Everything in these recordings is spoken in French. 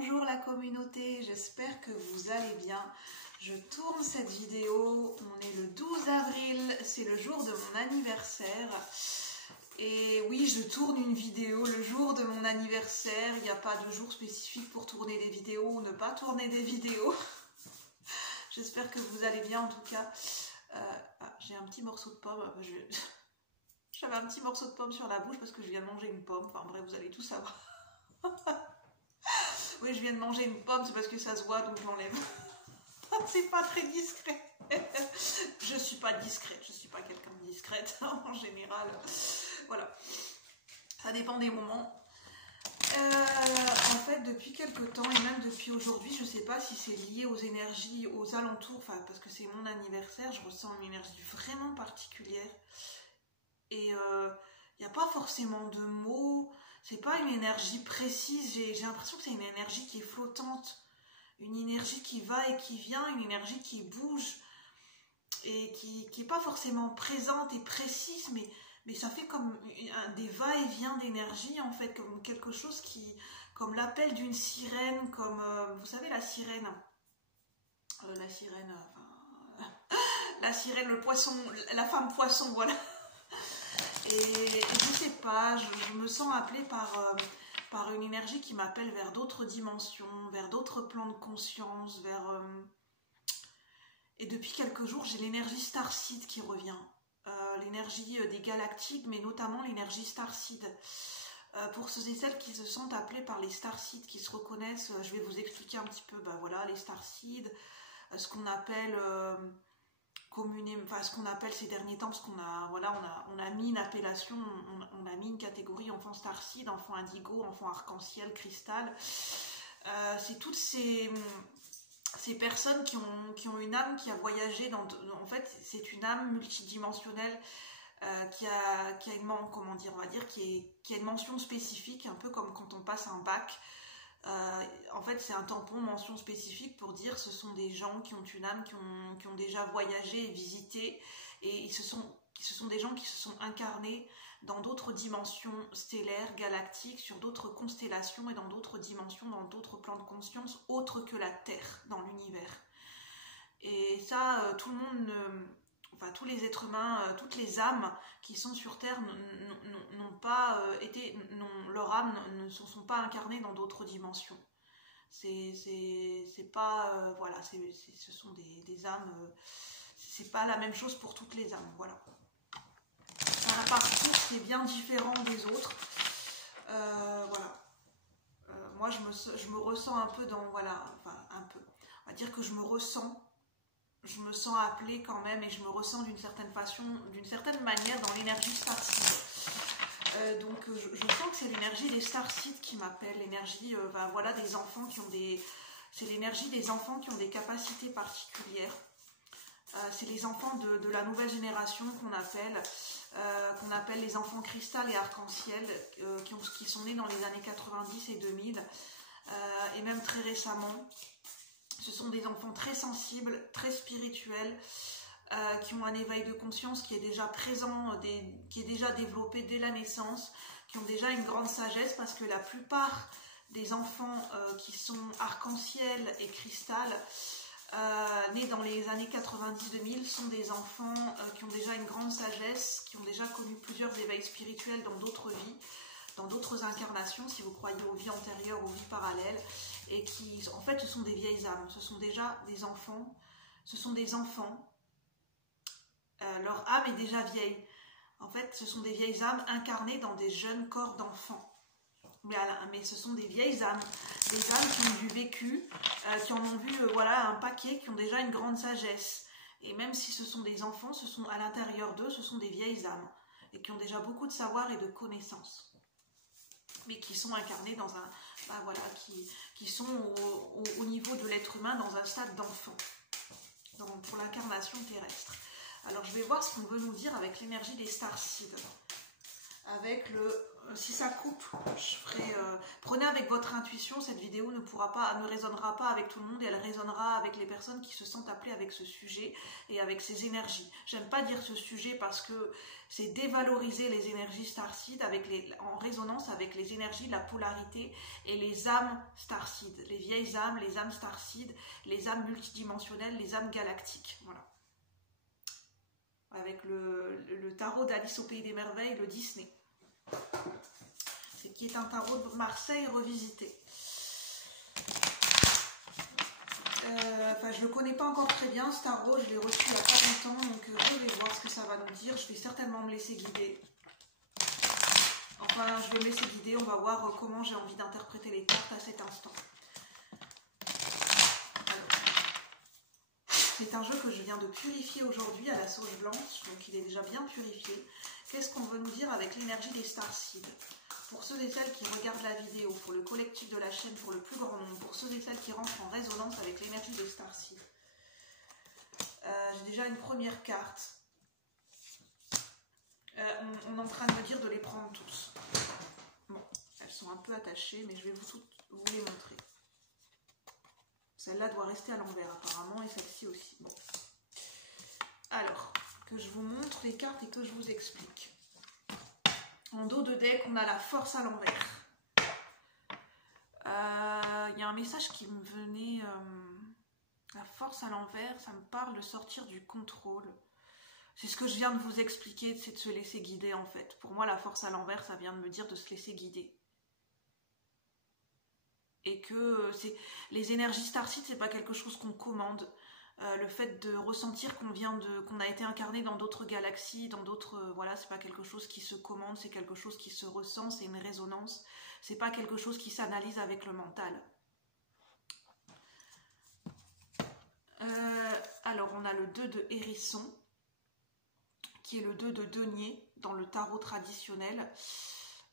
Bonjour la communauté, j'espère que vous allez bien. Je tourne cette vidéo, on est le 12 avril, c'est le jour de mon anniversaire. Et oui, je tourne une vidéo le jour de mon anniversaire, il n'y a pas de jour spécifique pour tourner des vidéos ou ne pas tourner des vidéos. J'espère que vous allez bien en tout cas. J'ai un petit morceau de pomme, j'avais un petit morceau de pomme sur la bouche parce que je viens de manger une pomme, enfin bref, vous allez tout savoir. Oui, je viens de manger une pomme, c'est parce que ça se voit, donc je l'enlève. C'est pas très discret. Je suis pas discrète, je suis pas quelqu'un de discrète en général. Voilà, ça dépend des moments. En fait, depuis quelques temps, et même depuis aujourd'hui, je sais pas si c'est lié aux énergies, aux alentours, enfin, parce que c'est mon anniversaire, je ressens une énergie vraiment particulière. Et il n'y a pas forcément de mots, c'est pas une énergie précise, j'ai l'impression que c'est une énergie qui est flottante, une énergie qui va et qui vient, une énergie qui bouge et qui n'est pas forcément présente et précise, mais ça fait comme des va-et-vient d'énergie en fait, comme quelque chose qui, comme l'appel d'une sirène, comme vous savez la sirène, la sirène, le poisson, la femme poisson, voilà. Et je sais pas, je me sens appelée par une énergie qui m'appelle vers d'autres dimensions, vers d'autres plans de conscience, et depuis quelques jours, j'ai l'énergie Starseed qui revient. L'énergie des galactiques, mais notamment l'énergie Starseed. Pour ceux et celles qui se sentent appelés par les Starseed, qui se reconnaissent, je vais vous expliquer un petit peu, voilà, les Starseed, ce qu'on appelle... ce qu'on appelle ces derniers temps, parce qu'on a, voilà, on a mis une appellation, on a mis une catégorie enfant starseed, enfant indigo, enfant arc-en-ciel, cristal. C'est toutes ces personnes qui ont une âme qui a voyagé en fait, c'est une âme multidimensionnelle qui a une, comment dire, on va dire, qui a une mention spécifique, un peu comme quand on passe un bac. En fait, c'est un tampon mention spécifique pour dire ce sont des gens qui ont une âme, qui ont déjà voyagé et visité, et ce sont des gens qui se sont incarnés dans d'autres dimensions stellaires, galactiques, sur d'autres constellations et dans d'autres dimensions, dans d'autres plans de conscience autres que la Terre dans l'univers. Et ça, tout le monde, enfin tous les êtres humains, toutes les âmes qui sont sur Terre n'ont pas leur âme ne se sont pas incarnées dans d'autres dimensions. C'est pas, voilà, ce sont des âmes, c'est pas la même chose pour toutes les âmes, voilà. C'est un parcours qui est bien différent des autres, voilà. Moi, je me ressens un peu dans, voilà, enfin un peu, on va dire que je me sens appelée quand même, et je me ressens d'une certaine façon, d'une certaine manière dans l'énergie Starseed. Donc je sens que c'est l'énergie des Starseed qui m'appelle, l'énergie voilà, des enfants qui ont c'est l'énergie des enfants qui ont des capacités particulières. C'est les enfants de la nouvelle génération qu'on appelle les enfants cristal et arc-en-ciel, qui sont nés dans les années 90 et 2000, et même très récemment. Ce sont des enfants très sensibles, très spirituels, qui ont un éveil de conscience qui est déjà présent, qui est déjà développé dès la naissance, qui ont déjà une grande sagesse, parce que la plupart des enfants qui sont arc-en-ciel et cristal, nés dans les années 90-2000, sont des enfants qui ont déjà une grande sagesse, qui ont déjà connu plusieurs éveils spirituels dans d'autres vies, dans d'autres incarnations, si vous croyez aux vies antérieures, aux vies parallèles, et qui, en fait, ce sont des vieilles âmes, ce sont déjà des enfants, leur âme est déjà vieille. En fait, ce sont des vieilles âmes incarnées dans des jeunes corps d'enfants. Mais ce sont des vieilles âmes, des âmes qui ont du vécu, qui en ont vu voilà, un paquet, qui ont déjà une grande sagesse. Et même si ce sont des enfants, ce sont à l'intérieur d'eux, ce sont des vieilles âmes, et qui ont déjà beaucoup de savoir et de connaissances, mais qui sont incarnées dans un, voilà, qui sont au niveau de l'être humain dans un stade d'enfant, pour l'incarnation terrestre. Alors je vais voir ce qu'on veut nous dire avec l'énergie des Starseed. Avec si ça coupe, je ferai Prenez avec votre intuition, cette vidéo ne résonnera pas avec tout le monde et elle résonnera avec les personnes qui se sentent appelées avec ce sujet et avec ces énergies. J'aime pas dire ce sujet parce que c'est dévaloriser les énergies starseed en résonance avec les énergies de la polarité et les âmes starseed, les vieilles âmes, les âmes starseed, les âmes multidimensionnelles, les âmes galactiques. Voilà. Avec le tarot d'Alice au Pays des Merveilles, le Disney. Qui est un tarot de Marseille revisité. Je le connais pas encore très bien ce tarot, je l'ai reçu il n'y a pas longtemps, donc je vais voir ce que ça va nous dire. Je vais certainement me laisser guider. Enfin, je vais me laisser guider, on va voir comment j'ai envie d'interpréter les cartes à cet instant. C'est un jeu que je viens de purifier aujourd'hui à la sauge blanche, donc il est déjà bien purifié. Qu'est-ce qu'on veut nous dire avec l'énergie des starseed? Pour ceux et celles qui regardent la vidéo, pour le collectif de la chaîne, pour le plus grand nombre, pour ceux et celles qui rentrent en résonance avec l'énergie des starseed. J'ai déjà une première carte. On est en train de me dire de les prendre tous. Bon, elles sont un peu attachées, mais je vais vous les montrer. Celle-là doit rester à l'envers apparemment, et celle-ci aussi. Bon. Alors, que je vous montre les cartes et que je vous explique. En dos de deck, on a la force à l'envers. Il y a un message qui me venait... la force à l'envers, ça me parle de sortir du contrôle. C'est ce que je viens de vous expliquer, c'est de se laisser guider en fait. Pour moi, la force à l'envers, ça vient de me dire de se laisser guider. Et que les énergies starseed, c'est pas quelque chose qu'on commande. Le fait de ressentir qu'on a été incarné dans d'autres galaxies, dans d'autres, voilà, c'est pas quelque chose qui se commande, c'est quelque chose qui se ressent, c'est une résonance. C'est pas quelque chose qui s'analyse avec le mental. Alors on a le 2 de hérisson, qui est le 2 de denier dans le tarot traditionnel.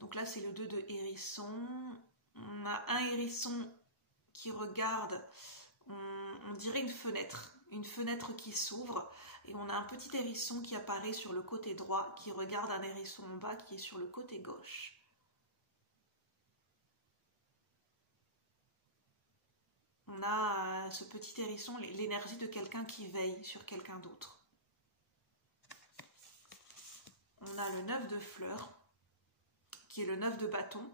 Donc là c'est le 2 de hérisson. On a un hérisson qui regarde, on dirait une fenêtre qui s'ouvre, et on a un petit hérisson qui apparaît sur le côté droit, qui regarde un hérisson en bas qui est sur le côté gauche. On a ce petit hérisson, l'énergie de quelqu'un qui veille sur quelqu'un d'autre. On a le 9 de fleurs, qui est le 9 de bâton.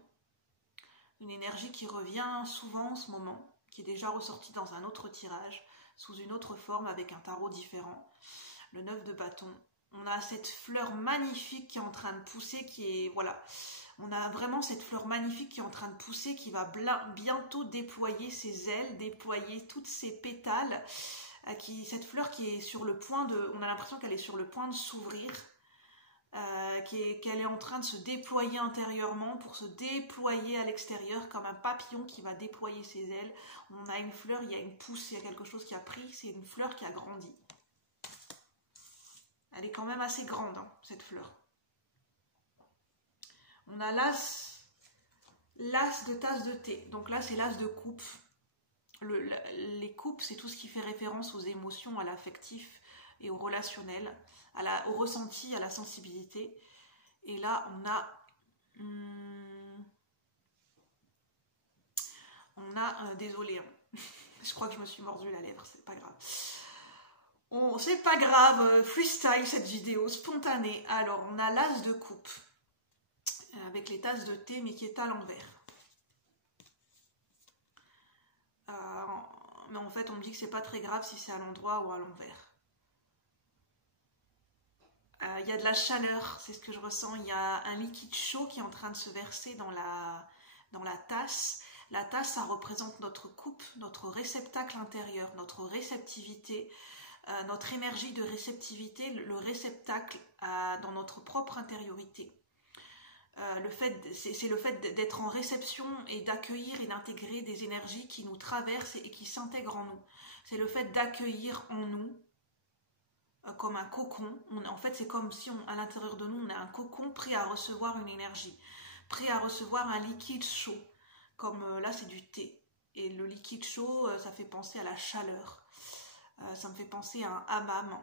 Une énergie qui revient souvent en ce moment, qui est déjà ressortie dans un autre tirage, sous une autre forme, avec un tarot différent. Le 9 de bâton. On a cette fleur magnifique qui est en train de pousser, voilà. On a vraiment cette fleur magnifique qui est en train de pousser, qui va bientôt déployer ses ailes, déployer toutes ses pétales. Cette fleur qui est sur le point de... On a l'impression qu'elle est sur le point de s'ouvrir. Qu'elle est en train de se déployer intérieurement pour se déployer à l'extérieur comme un papillon qui va déployer ses ailes. On a une fleur, il y a une pousse, il y a quelque chose qui a pris, c'est une fleur qui a grandi. Elle est quand même assez grande, hein, cette fleur. On a l'as de tasse de thé. Donc là, c'est l'as de coupe. Les coupes, c'est tout ce qui fait référence aux émotions, à l'affectif et au relationnel, au ressenti, à la sensibilité. Et là, désolé, hein. Je crois que je me suis mordu la lèvre, c'est pas grave. C'est pas grave, freestyle cette vidéo, spontanée. Alors, on a l'as de coupe, avec les tasses de thé, mais qui est à l'envers. Mais en fait, on me dit que c'est pas très grave si c'est à l'endroit ou à l'envers. Il y a de la chaleur, c'est ce que je ressens. Il y a un liquide chaud qui est en train de se verser dans la tasse. La tasse, ça représente notre coupe, notre réceptacle intérieur, notre réceptivité, notre énergie de réceptivité, le réceptacle dans notre propre intériorité. C'est le fait d'être en réception et d'accueillir et d'intégrer des énergies qui nous traversent et qui s'intègrent en nous. C'est le fait d'accueillir en nous comme un cocon. En fait, c'est comme si à l'intérieur de nous, on a un cocon prêt à recevoir une énergie, prêt à recevoir un liquide chaud. Comme là, c'est du thé. Et le liquide chaud, ça fait penser à la chaleur. Ça me fait penser à un hammam.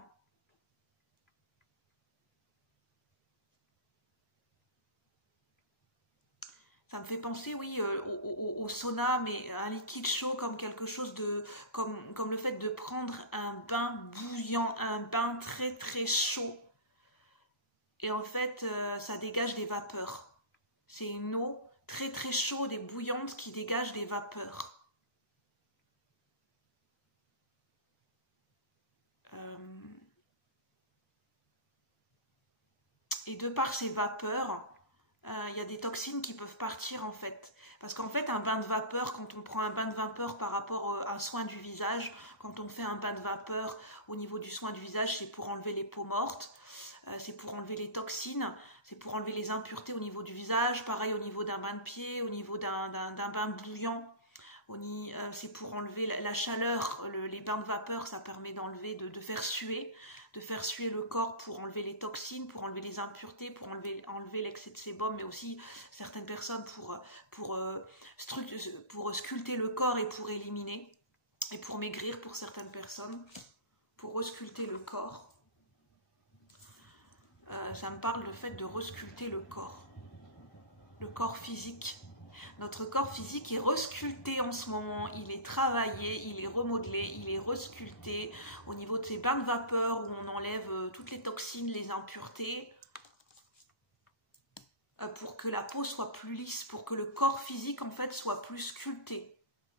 Ça me fait penser, oui, au sauna, mais un liquide chaud comme quelque chose de... Comme le fait de prendre un bain bouillant, un bain très très chaud. Et en fait, ça dégage des vapeurs. C'est une eau très très chaude et bouillante qui dégage des vapeurs. Et de par ces vapeurs, il y a des toxines qui peuvent partir en fait. Parce qu'en fait, un bain de vapeur, quand on prend un bain de vapeur par rapport à un soin du visage, quand on fait un bain de vapeur au niveau du soin du visage, c'est pour enlever les peaux mortes, c'est pour enlever les toxines, c'est pour enlever les impuretés au niveau du visage, pareil au niveau d'un bain de pied, au niveau d'un bain bouillant. C'est pour enlever la chaleur, les bains de vapeur, ça permet d'enlever, de faire suer le corps pour enlever les toxines, pour enlever les impuretés, pour enlever l'excès de sébum, mais aussi certaines personnes pour sculpter le corps et pour éliminer, et pour maigrir pour certaines personnes, pour resculpter le corps. Ça me parle le fait de resculpter le corps physique. Notre corps physique est resculpté en ce moment, il est travaillé, il est remodelé, il est resculpté au niveau de ces bains de vapeur où on enlève toutes les toxines, les impuretés, pour que la peau soit plus lisse, pour que le corps physique en fait soit plus sculpté.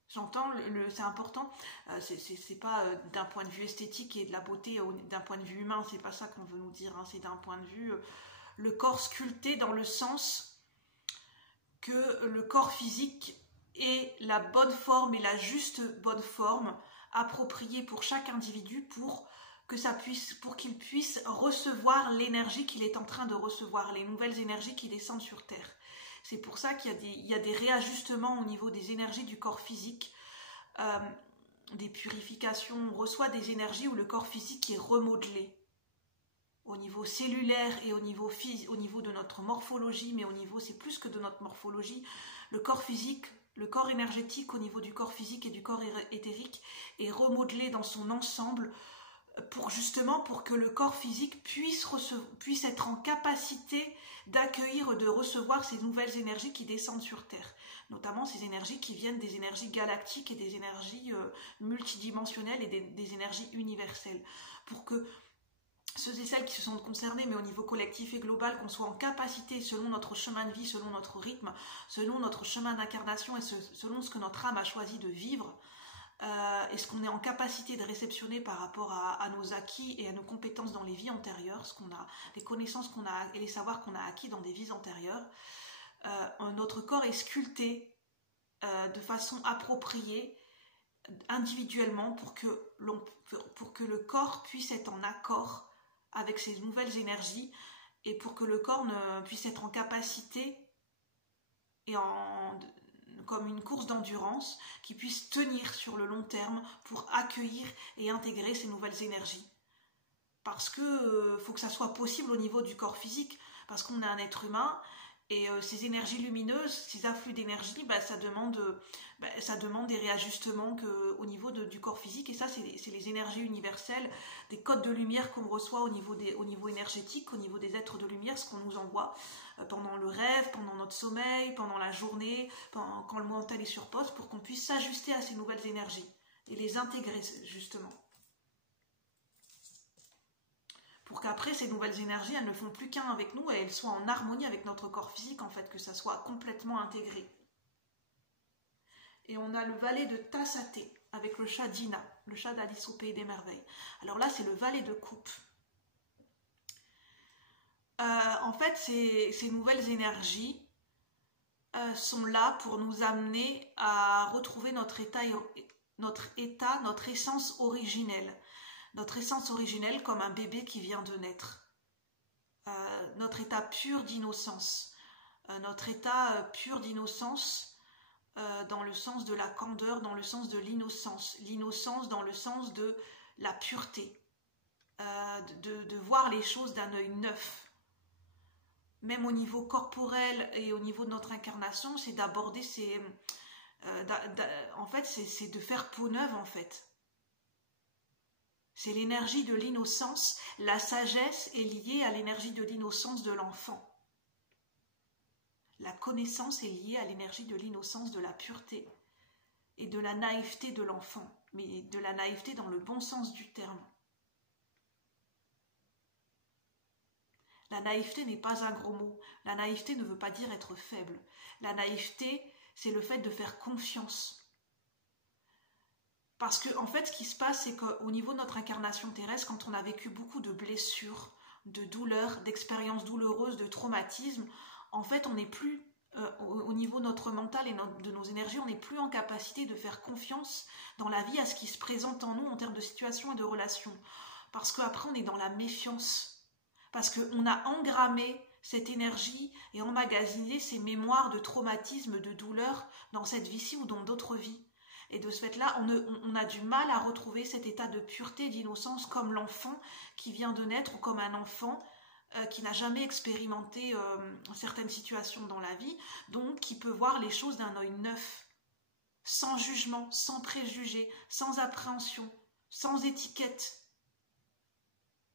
J'entends, c'est important, c'est pas d'un point de vue esthétique et de la beauté, d'un point de vue humain, c'est pas ça qu'on veut nous dire, hein, c'est d'un point de vue le corps sculpté dans le sens que le corps physique ait la bonne forme et la juste bonne forme appropriée pour chaque individu pour qu'il puisse recevoir l'énergie qu'il est en train de recevoir, les nouvelles énergies qui descendent sur Terre. C'est pour ça qu'il y a des réajustements au niveau des énergies du corps physique, des purifications, on reçoit des énergies où le corps physique est remodelé. Au niveau cellulaire et au niveau de notre morphologie, mais c'est plus que de notre morphologie, le corps physique, le corps énergétique au niveau du corps physique et du corps éthérique est remodelé dans son ensemble pour que le corps physique puisse être en capacité d'accueillir, de recevoir ces nouvelles énergies qui descendent sur Terre, notamment ces énergies qui viennent des énergies galactiques et des énergies multidimensionnelles et des énergies universelles, pour que ceux et celles qui se sont concernés, mais au niveau collectif et global, qu'on soit en capacité, selon notre chemin de vie, selon notre rythme, selon notre chemin d'incarnation et selon ce que notre âme a choisi de vivre, et ce qu'on est en capacité de réceptionner par rapport à nos acquis et à nos compétences dans les vies antérieures, les connaissances qu'on a et les savoirs qu'on a acquis dans des vies antérieures, notre corps est sculpté de façon appropriée, individuellement, pour que le corps puisse être en accord avec ces nouvelles énergies et pour que le corps puisse être en capacité et comme une course d'endurance qui puisse tenir sur le long terme pour accueillir et intégrer ces nouvelles énergies. Parce que faut que ça soit possible au niveau du corps physique, parce qu'on est un être humain et ces énergies lumineuses, ces afflux d'énergie, ça demande des réajustements au niveau du corps physique, et ça c'est les énergies universelles, des codes de lumière qu'on reçoit au niveau énergétique, au niveau des êtres de lumière, ce qu'on nous envoie pendant le rêve, pendant notre sommeil, pendant la journée, quand le mental est sur pause, pour qu'on puisse s'ajuster à ces nouvelles énergies et les intégrer justement. Pour qu'après ces nouvelles énergies, elles ne font plus qu'un avec nous et elles soient en harmonie avec notre corps physique, en fait, que ça soit complètement intégré. Et on a le valet de Tassaté avec le chat Dina, le chat d'Alice au Pays des Merveilles. Alors là, c'est le valet de coupe. En fait, ces nouvelles énergies sont là pour nous amener à retrouver notre essence originelle. Notre essence originelle comme un bébé qui vient de naître. Notre état pur d'innocence. Notre état pur d'innocence dans le sens de la candeur, dans le sens de l'innocence. L'innocence dans le sens de la pureté. De voir les choses d'un œil neuf. Même au niveau corporel et au niveau de notre incarnation, c'est d'aborder en fait, c'est de faire peau neuve en fait. C'est l'énergie de l'innocence. La sagesse est liée à l'énergie de l'innocence de l'enfant. La connaissance est liée à l'énergie de l'innocence, de la pureté et de la naïveté de l'enfant, mais de la naïveté dans le bon sens du terme. La naïveté n'est pas un gros mot. La naïveté ne veut pas dire être faible. La naïveté, c'est le fait de faire confiance. Parce que, en fait, ce qui se passe, c'est qu'au niveau de notre incarnation terrestre, quand on a vécu beaucoup de blessures, de douleurs, d'expériences douloureuses, de traumatismes, en fait, on n'est plus, au niveau de notre mental et de nos énergies, on n'est plus en capacité de faire confiance dans la vie à ce qui se présente en nous en termes de situation et de relations. Parce qu'après, on est dans la méfiance. Parce qu'on a engrammé cette énergie et emmagasiné ces mémoires de traumatisme, de douleur dans cette vie-ci ou dans d'autres vies. Et de ce fait-là, on a du mal à retrouver cet état de pureté, d'innocence comme l'enfant qui vient de naître ou comme un enfant qui n'a jamais expérimenté certaines situations dans la vie, donc qui peut voir les choses d'un œil neuf, sans jugement, sans préjugés, sans appréhension, sans étiquette,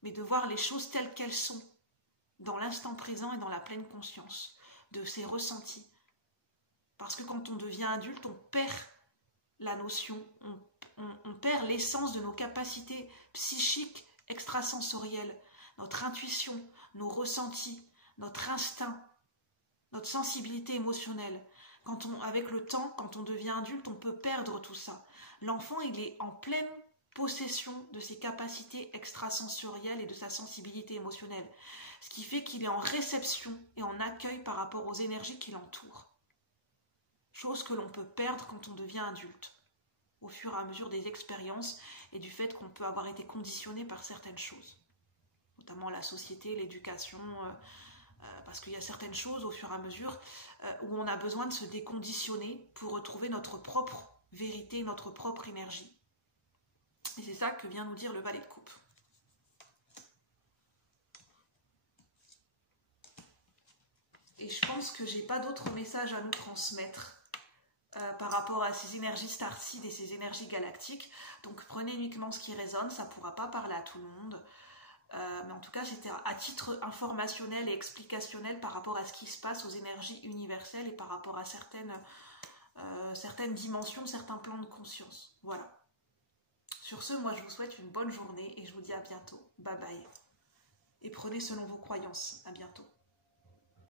mais de voir les choses telles qu'elles sont, dans l'instant présent et dans la pleine conscience de ses ressentis. Parce que quand on devient adulte, on perd la notion, on perd l'essence de nos capacités psychiques extrasensorielles, notre intuition, nos ressentis, notre instinct, notre sensibilité émotionnelle. Avec le temps, quand on devient adulte, on peut perdre tout ça. L'enfant, il est en pleine possession de ses capacités extrasensorielles et de sa sensibilité émotionnelle. Ce qui fait qu'il est en réception et en accueil par rapport aux énergies qui l'entourent. Chose que l'on peut perdre quand on devient adulte, au fur et à mesure des expériences et du fait qu'on peut avoir été conditionné par certaines choses, notamment la société, l'éducation, parce qu'il y a certaines choses au fur et à mesure où on a besoin de se déconditionner pour retrouver notre propre vérité, notre propre énergie. Et c'est ça que vient nous dire le valet de coupe. Et je pense que j'ai pas d'autres messages à nous transmettre par rapport à ces énergies starseed et ces énergies galactiques. Donc prenez uniquement ce qui résonne, ça ne pourra pas parler à tout le monde. Mais en tout cas, c'était à titre informationnel et explicationnel par rapport à ce qui se passe aux énergies universelles et par rapport à certaines dimensions, certains plans de conscience. Voilà. Sur ce, moi je vous souhaite une bonne journée et je vous dis à bientôt. Bye bye. Et prenez selon vos croyances. À bientôt.